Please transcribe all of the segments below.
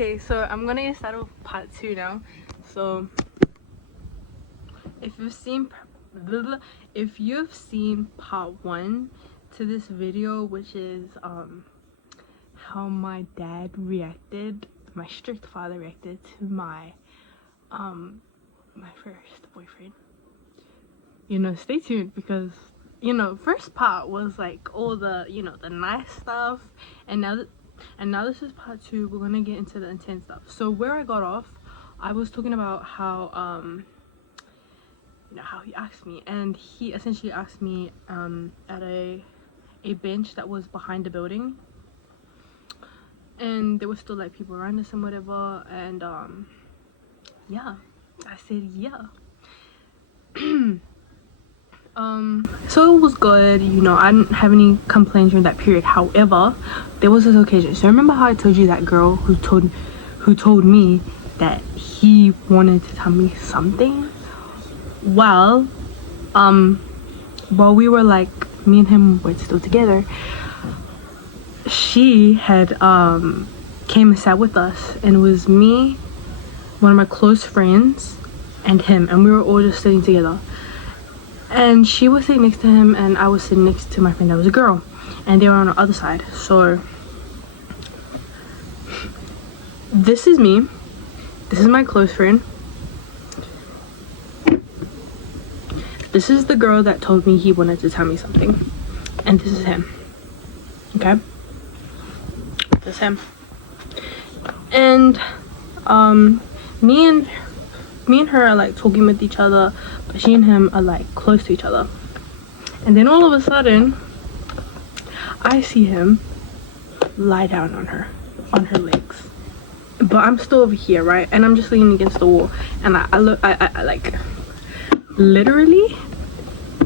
Okay, so I'm gonna get started with part 2 now. So if you've seen part 1 to this video, which is how my dad reacted, my strict father reacted to my my first boyfriend, you know, stay tuned, because you know, first part was like all the, you know, the nice stuff, and now this is part 2. We're gonna get into the intense stuff. So where I got off, I was talking about how you know, how he asked me, and he essentially asked me at a bench that was behind the building, and there was still like people around us and whatever, and yeah, I said yeah. So it was good, you know, I didn't have any complaints during that period. However, there was this occasion. So remember how I told you that girl who told me that he wanted to tell me something? Well, while we were like, me and him were still together, she had came and sat with us, and it was me, one of my close friends, and him, and we were all just sitting together. And she was sitting next to him, and I was sitting next to my friend that was a girl, and they were on the other side. So this is me, this is my close friend, this is the girl that told me he wanted to tell me something, and this is him. Okay, this is him. And me and her are like talking with each other, but she and him are like close to each other. And then all of a sudden, I see him lie down on her legs, but I'm still over here, right? And I'm just leaning against the wall, and I like, literally,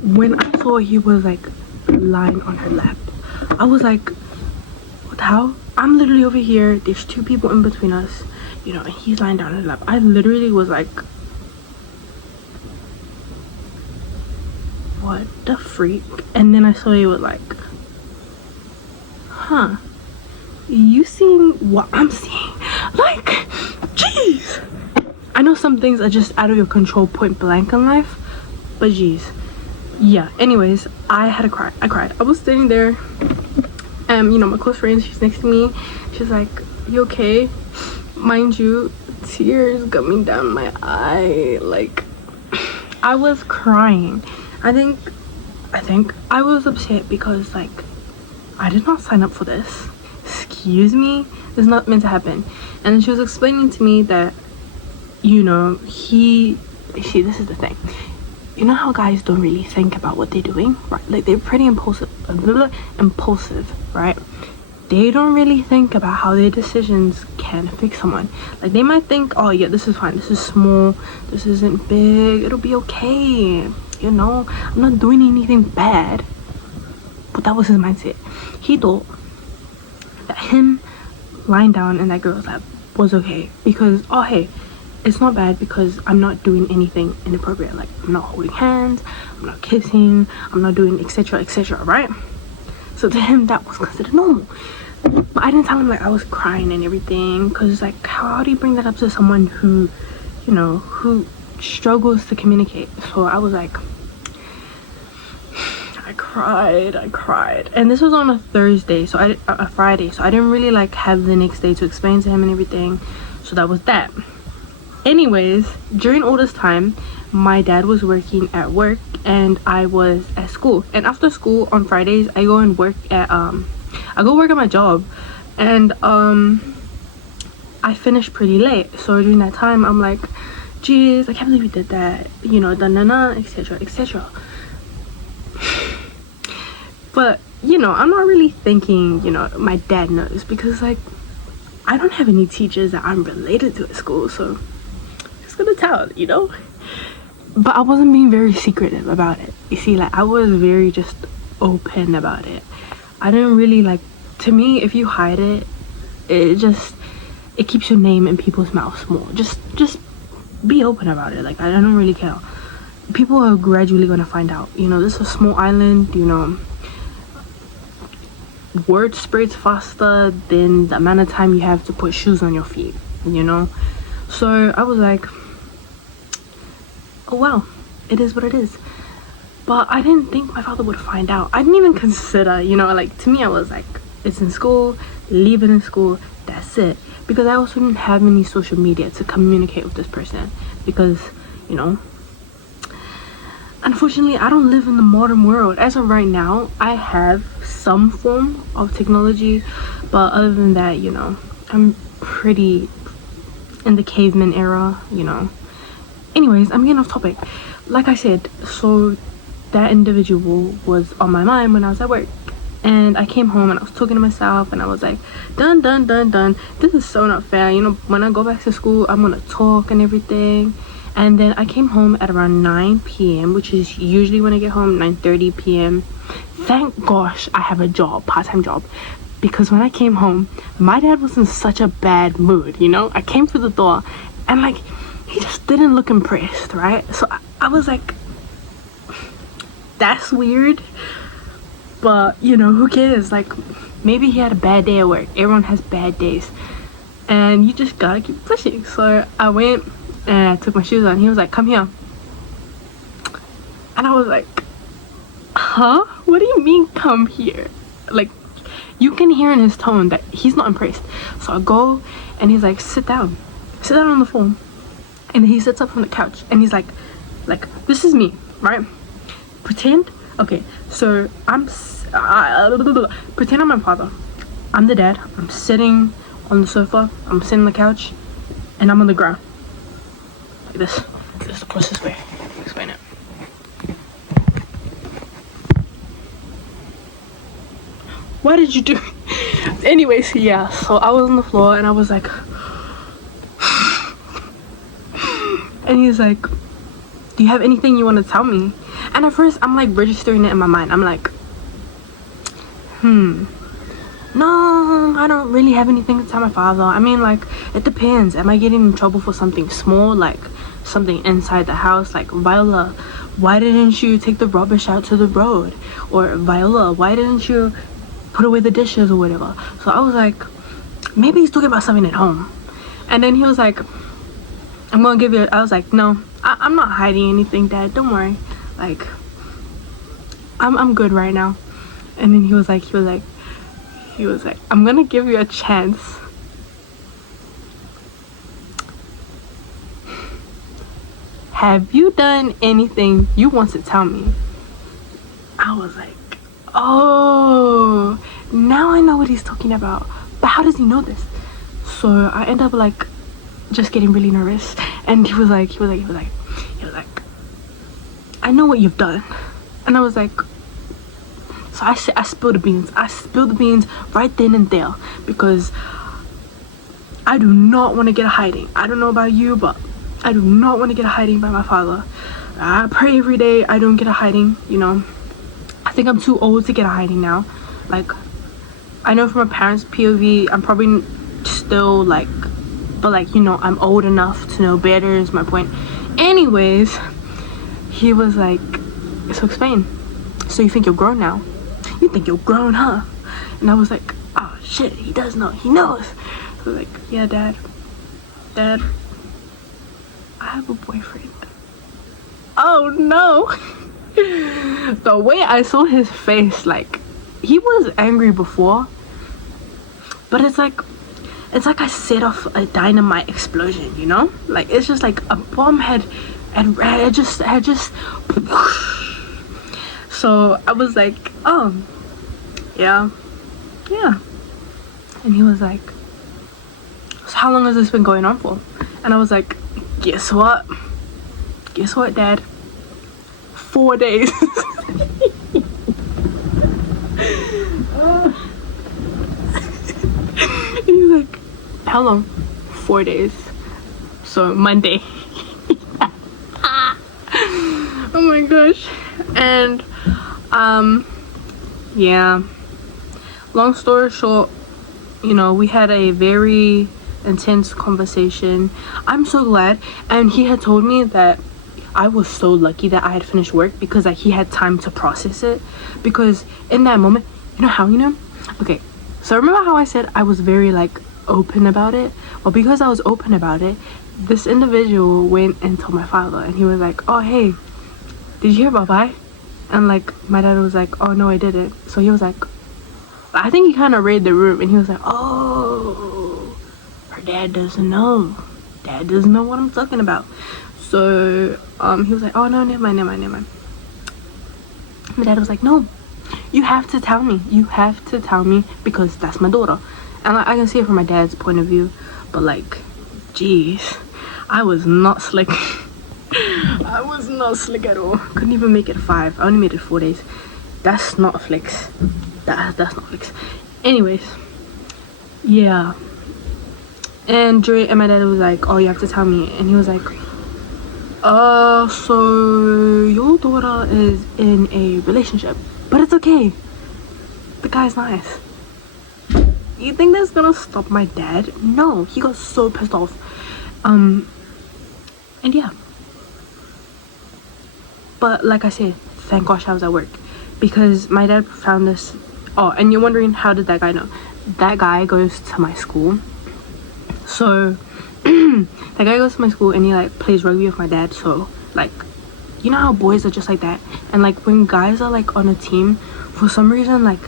when I saw he was like lying on her lap, I was like, what the hell? I'm literally over here, there's 2 people in between us, you know, and he's lying down on her lap. I literally was like, what the freak? And then I saw he was like, huh, you seeing what I'm seeing? Like, jeez. I know some things are just out of your control, point blank in life, but jeez. Yeah, anyways, I had to cry. I cried. I was sitting there, and you know, my close friend, she's next to me, she's like, you okay? Mind you, tears coming down my eye. Like, I was crying. I think I was upset because, like, I did not sign up for this. Excuse me, this is not meant to happen. And then she was explaining to me that, you know, see, this is the thing, you know how guys don't really think about what they're doing, right? Like, they're pretty impulsive, right? They don't really think about how their decisions can affect someone. Like, they might think, oh yeah, this is fine, this is small, this isn't big, it'll be okay, you know, I'm not doing anything bad. But that was his mindset. He thought that him lying down in that girl's lap was okay, because, oh hey, it's not bad because I'm not doing anything inappropriate. Like, I'm not holding hands, I'm not kissing, I'm not doing etc, right? So to him, that was considered normal. But I didn't tell him like I was crying and everything, because like, how do you bring that up to someone who, you know, who struggles to communicate? So I was like, I cried, and this was on a Thursday, so a Friday, so I didn't really like have the next day to explain to him and everything. So that was that. Anyways, during all this time, my dad was working at work and I was at school, and after school on Fridays I go and work at my job, and I finished pretty late. So during that time I'm like, geez, I can't believe you did that, you know, etc. But you know, I'm not really thinking, you know, my dad knows, because like, I don't have any teachers that I'm related to at school, so he's gonna tell, you know. But I wasn't being very secretive about it, you see. Like, I was very just open about it. I didn't really like, to me, if you hide it, it keeps your name in people's mouths more. Just be open about it. Like, I don't really care. People are gradually gonna find out, you know. This is a small island, you know. word spreads faster than the amount of time you have to put shoes on your feet, you know. So I was like, oh well, it is what it is. But I didn't think my father would find out. I didn't even consider, you know, like, to me I was like, it's in school, leave it in school, that's it. Because I also didn't have any social media to communicate with this person, because, you know, unfortunately I don't live in the modern world. As of right now, I have some form of technology, but other than that, you know, I'm pretty in the caveman era, you know. Anyways, I'm getting off topic. Like I said, so that individual was on my mind when I was at work, and I came home and I was talking to myself and I was like, done, this is so not fair, you know. When I go back to school, I'm gonna talk and everything. And then I came home at around 9 p.m, which is usually when I get home, 9:30 p.m. Thank gosh I have a job, part-time job, because when I came home, my dad was in such a bad mood, you know. I came through the door and like, he just didn't look impressed, right? So I was like, that's weird, but you know, who cares? Like, maybe he had a bad day at work. Everyone has bad days, and you just gotta keep pushing. So I went and I took my shoes on. He was like, come here. And I was like, huh? What do you mean come here? Like, you can hear in his tone that he's not impressed. So I go and he's like, sit down on the floor. And he sits up from the couch and he's like, this is me, right? Pretend, okay, so pretend I'm my father. I'm the dad. I'm sitting on the sofa, I'm sitting on the couch, and I'm on the ground. Like this. This is the closest way. Explain it. What did you do? Anyways, yeah, so I was on the floor and I was like, and he's like, do you have anything you want to tell me? And at first I'm like registering it in my mind. I'm like, no, I don't really have anything to tell my father. I mean, like, it depends. Am I getting in trouble for something small, like something inside the house? Like, Viola, why didn't you take the rubbish out to the road? Or Viola, why didn't you put away the dishes or whatever? So I was like, maybe he's talking about something at home. And then he was like, I'm gonna give you, I was like, no, I'm not hiding anything, Dad, don't worry. Like, I'm good right now. And then he was like, I'm gonna give you a chance. Have you done anything you want to tell me? I was like, oh, now I know what he's talking about. But how does he know this? So I end up like just getting really nervous. And he was like, I know what you've done. And I was like, so I spilled the beans. I spilled the beans right then and there, because I do not want to get a hiding. I don't know about you, but I do not want to get a hiding by my father. I pray every day I don't get a hiding, you know. I think I'm too old to get a hiding now. Like, I know from a parent's POV, I'm probably still like, but like, you know, I'm old enough to know better is my point. Anyways, he was like, so explain. So you think you're grown now? You think you're grown, huh? And I was like, oh shit, he does know. He knows. So I was like, yeah, Dad, I have a boyfriend. Oh no. The way I saw his face, like, he was angry before, but it's like I set off a dynamite explosion, you know? Like, it's just like a bomb had just so I was like, oh yeah. And he was like, so how long has this been going on for? And I was like, guess what, Dad? 4 days. And he's like, how long? 4 days. So Monday. Oh my gosh. And yeah, long story short, you know, we had a very intense conversation. I'm so glad. And he had told me that I was so lucky that I had finished work, because like he had time to process it. Because in that moment, you know how, you know, Okay, so remember how I said I was very like open about it? Well, because I was open about it, this individual went and told my father, and he was like, oh hey, did you hear about Vi? And like my dad was like, oh no, I didn't. So he was like, I think he kind of read the room, and he was like, oh, her dad doesn't know. Dad doesn't know what I'm talking about. So he was like, oh no, never mind. My dad was like, no, you have to tell me. You have to tell me because that's my daughter. And like, I can see it from my dad's point of view, but like, geez, I was not slick. I was not slick at all. Couldn't even make it 5. I only made it 4 days. That's not a flex. That's not a flex. Anyways, yeah. And my dad was like, oh, you have to tell me. And he was like, so your daughter is in a relationship, but it's okay. The guy's nice. You think that's gonna stop my dad? No, he got so pissed off. And yeah. But like I said, thank gosh I was at work, because my dad found this. Oh, and you're wondering, how did that guy know? That guy goes to my school. So that guy goes to my school, and he like plays rugby with my dad. So like, you know how boys are just like that, and like when guys are like on a team, for some reason like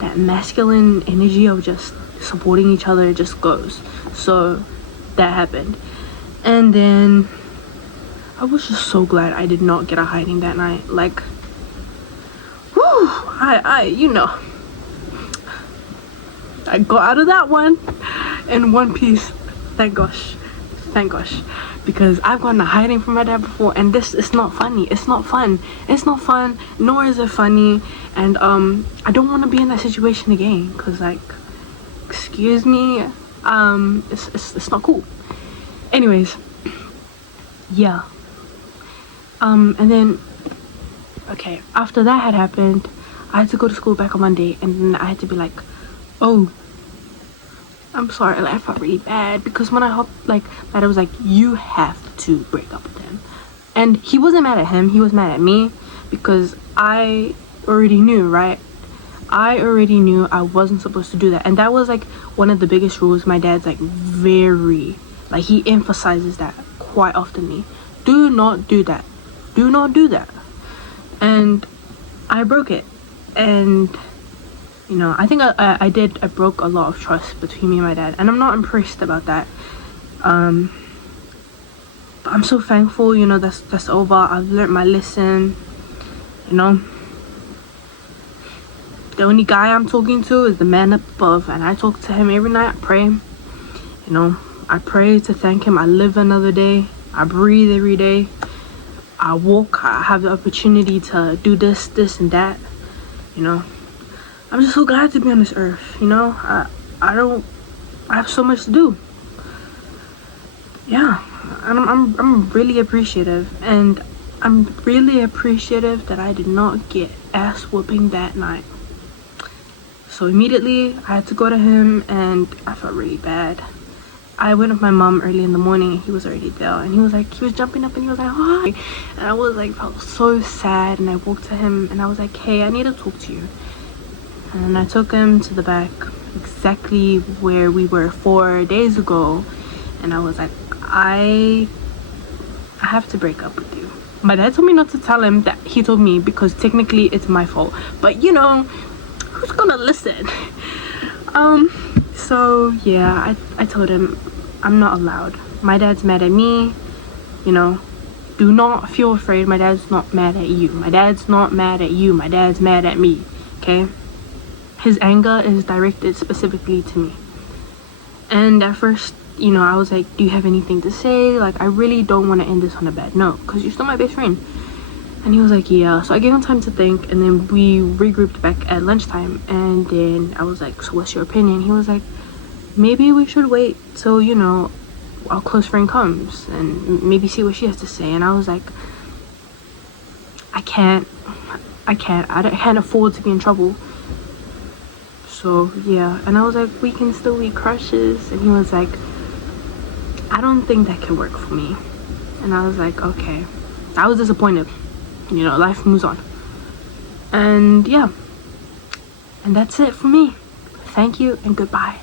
that masculine energy of just supporting each other just goes. So that happened. And then I was just so glad I did not get a hiding that night. Like, whew, I you know, I got out of that one in one piece. Thank gosh, because I've gotten a hiding from my dad before, and this is not funny. It's not fun, nor is it funny. And I don't want to be in that situation again, because like, excuse me, it's not cool. Anyways, yeah. And then, okay, after that had happened, I had to go to school back on Monday, and then I had to be like, oh, I'm sorry, like, I felt really bad, because when I hopped, like, my dad was like, you have to break up with him. And he wasn't mad at him, he was mad at me, because I already knew, right? I already knew I wasn't supposed to do that. And that was like one of the biggest rules. My dad's like very, like, he emphasizes that quite oftenly. Do not do that. Do not do that. And I broke it. And you know, I think I broke a lot of trust between me and my dad, and I'm not impressed about that. But I'm so thankful, you know, that's over. I've learned my lesson, you know. The only guy I'm talking to is the man up above, and I talk to him every night. I pray, you know, I pray to thank him. I live another day. I breathe every day. I walk. I have the opportunity to do this and that, you know. I'm just so glad to be on this earth, you know. I have so much to do. Yeah, and I'm really appreciative, and I'm really appreciative that I did not get ass whooping that night. So immediately I had to go to him, and I felt really bad. I went with my mom early in the morning, and he was already there, and he was jumping up, and he was like, hi, and I was like, felt so sad. And I walked to him, and I was like, hey, I need to talk to you. And I took him to the back, exactly where we were 4 days ago, and I was like, I have to break up with you. My dad told me not to tell him that he told me, because technically it's my fault, but you know, who's gonna listen? So yeah, I told him I'm not allowed. My dad's mad at me, you know. Do not feel afraid. My dad's not mad at you. My dad's not mad at you. My dad's mad at me, okay? His anger is directed specifically to me. And at first, you know, I was like, do you have anything to say? Like, I really don't want to end this on a bad note, because you're still my best friend. And he was like, yeah. So I gave him time to think, and then we regrouped back at lunchtime. And then I was like, so what's your opinion? He was like, maybe we should wait till, you know, our close friend comes, and maybe see what she has to say. And I was like, I can't afford to be in trouble. So yeah, and I was like, we can still be crushes. And he was like, I don't think that can work for me. And I was like, okay. I was disappointed, you know, life moves on. And yeah, and that's it for me. Thank you and goodbye.